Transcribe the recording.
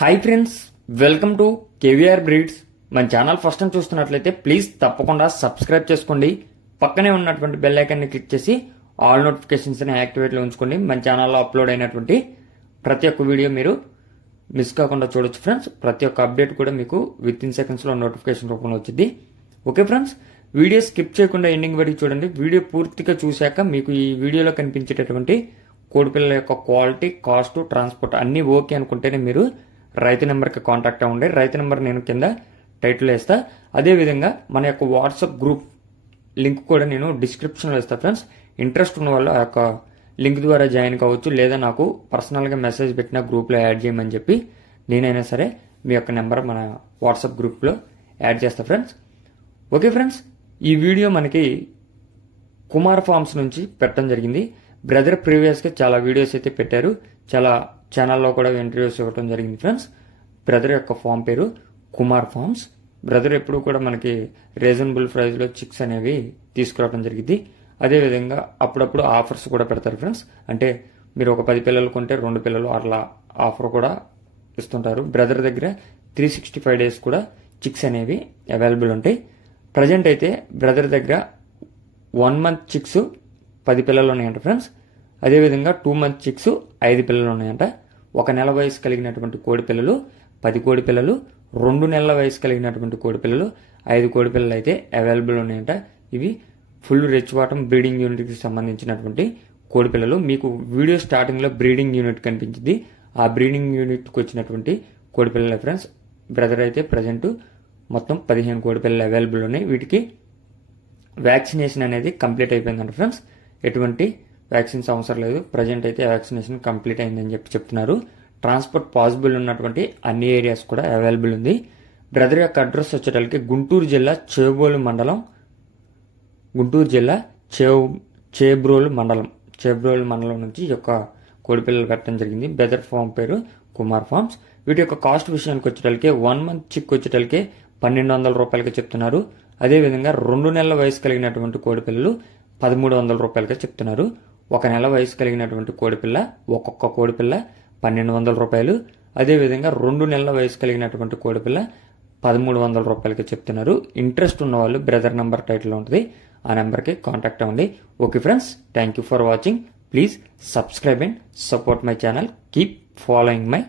Hi friends, welcome to KVR breeds. మన channel first time చూస్తున్నట్లయితే please తప్పకుండా సబ్స్క్రైబ్ చేసుకోండి. పక్కనే ఉన్నటువంటి బెల్ ఐకాన్ ని క్లిక్ చేసి ఆల్ నోటిఫికేషన్స్ ని యాక్టివేట్ లో ఉంచుకోండి. మన ఛానల్లో అప్లోడ్ అయినటువంటి ప్రతి ఒక్క వీడియో మీరు మిస్ కాకుండా చూడొచ్చు ఫ్రెండ్స్. ప్రతి ఒక్క అప్డేట్ కూడా మీకు విత్ ఇన్ సెకండ్స్ లో నోటిఫికేషన్ రూపంలో వచ్చింది. ఓకే ఫ్రెండ్స్, వీడియో స్కిప్ చేయకుండా ఎండింగ్ వరకు చూడండి. వీడియో పూర్తిగా చూశాక మీకు ఈ వీడియోలో కనిపించేటటువంటి కోడిపిల్లల యొక్క క్వాలిటీ, కాస్ట్, ట్రాన్స్పోర్ట్ అన్నీ ఓకే అనుకుంటేనే మీరు రైతు నెంబర్కి కాంటాక్ట్ అవ్వండి. రైతు నెంబర్ నేను కింద టైటిల్ వేస్తా. అదేవిధంగా మన యొక్క వాట్సాప్ గ్రూప్ లింక్ కూడా నేను డిస్క్రిప్షన్లో ఇస్తాను ఫ్రెండ్స్. ఇంట్రెస్ట్ ఉన్న వాళ్ళు ఆ యొక్క లింక్ ద్వారా జాయిన్ కావచ్చు, లేదా నాకు పర్సనల్గా మెసేజ్ పెట్టిన గ్రూప్లో యాడ్ చేయమని చెప్పి నేనైనా సరే మీ యొక్క నెంబర్ మన వాట్సాప్ గ్రూప్లో యాడ్ చేస్తా ఫ్రెండ్స్. ఓకే ఫ్రెండ్స్, ఈ వీడియో మనకి కుమార్ ఫార్మ్స్ నుంచి పెట్టడం జరిగింది. బ్రదర్ ప్రీవియస్గా చాలా వీడియోస్ అయితే పెట్టారు, చాలా ఛానల్లో కూడా ఇంటర్వ్యూస్ ఇవ్వడం జరిగింది ఫ్రెండ్స్. బ్రదర్ యొక్క ఫామ్ పేరు కుమార్ ఫార్మ్స్. బ్రదర్ ఎప్పుడు కూడా మనకి రీజనబుల్ ప్రైస్లో చిక్స్ అనేవి తీసుకురావడం జరిగింది. అదేవిధంగా అప్పుడప్పుడు ఆఫర్స్ కూడా పెడతారు ఫ్రెండ్స్. అంటే మీరు ఒక 10 పిల్లలు కొంటే 2 పిల్లలు అట్లా ఆఫర్ కూడా ఇస్తుంటారు. బ్రదర్ దగ్గర 365 డేస్ కూడా చిక్స్ అనేవి అవైలబుల్ ఉంటాయి. ప్రజెంట్ అయితే బ్రదర్ దగ్గర 1 మంత్ చిక్స్ 10 పిల్లలు ఉన్నాయంట ఫ్రెండ్స్. అదేవిధంగా 2 మంత్ చిక్స్ 5 పిల్లలు ఉన్నాయంట. 1 నెల వయసు కలిగినటువంటి కోడి పిల్లలు 10 కోడి పిల్లలు, 2 నెలల వయసు కలిగినటువంటి కోడి పిల్లలు 5 కోడి పిల్లలు అయితే అవైలబుల్ ఉన్నాయంట. ఇవి ఫుల్ రిచ్ వాటం బ్రీడింగ్ యూనిట్కి సంబంధించినటువంటి కోడి పిల్లలు. మీకు వీడియో స్టార్టింగ్లో బ్రీడింగ్ యూనిట్ కనిపించింది. ఆ బ్రీడింగ్ యూనిట్కి వచ్చినటువంటి కోడి పిల్లలు ఫ్రెండ్స్. బ్రదర్ అయితే ప్రజెంట్ మొత్తం 15 కోడి పిల్లలు అవైలబుల్ ఉన్నాయి. వీటికి వ్యాక్సినేషన్ అనేది కంప్లీట్ అయిపోయిందంట ఫ్రెండ్స్. ఎటువంటి వ్యాక్సిన్స్ అవసరం లేదు. ప్రజెంట్ అయితే వ్యాక్సినేషన్ కంప్లీట్ అయిందని చెప్పి చెప్తున్నారు. ట్రాన్స్పోర్ట్ పాసిబుల్ ఉన్నటువంటి అన్ని ఏరియాస్ కూడా అవైలబుల్ ఉంది. బ్రదర్ యొక్క అడ్రస్ వచ్చేటప్పటికి గుంటూరు జిల్లా చేబ్రోలు మండలం, చేబ్రోలు మండలం నుంచి ఈ యొక్క కోడిపిల్లలు పెట్టడం జరిగింది. బ్రదర్ ఫామ్ పేరు కుమార్ ఫార్మ్స్. వీటి యొక్క కాస్ట్ విషయానికి వచ్చేటప్పటికి 1 మంత్ చిక్ వచ్చేటప్పటికి 1200 రూపాయలకి చెప్తున్నారు. అదేవిధంగా 2 నెలల వయసు కలిగినటువంటి కోడిపిల్లలు 1300 రూపాయలకి చెప్తున్నారు. 1 నెల వయసు కలిగినటువంటి కోడిపిల్ల ఒక్కొక్క కోడిపిల్ల 1200 రూపాయలు. అదేవిధంగా 2 నెలల వయసు కలిగినటువంటి కోడిపిల్ల 1300 రూపాయలకి చెప్తున్నారు. ఇంట్రెస్ట్ ఉన్న వాళ్ళు బ్రదర్ నెంబర్ టైటిల్ ఉంటుంది, ఆ నెంబర్కి కాంటాక్ట్ అవ్వండి. Okay friends, thank you for watching. Please subscribe and support my channel. Keep following my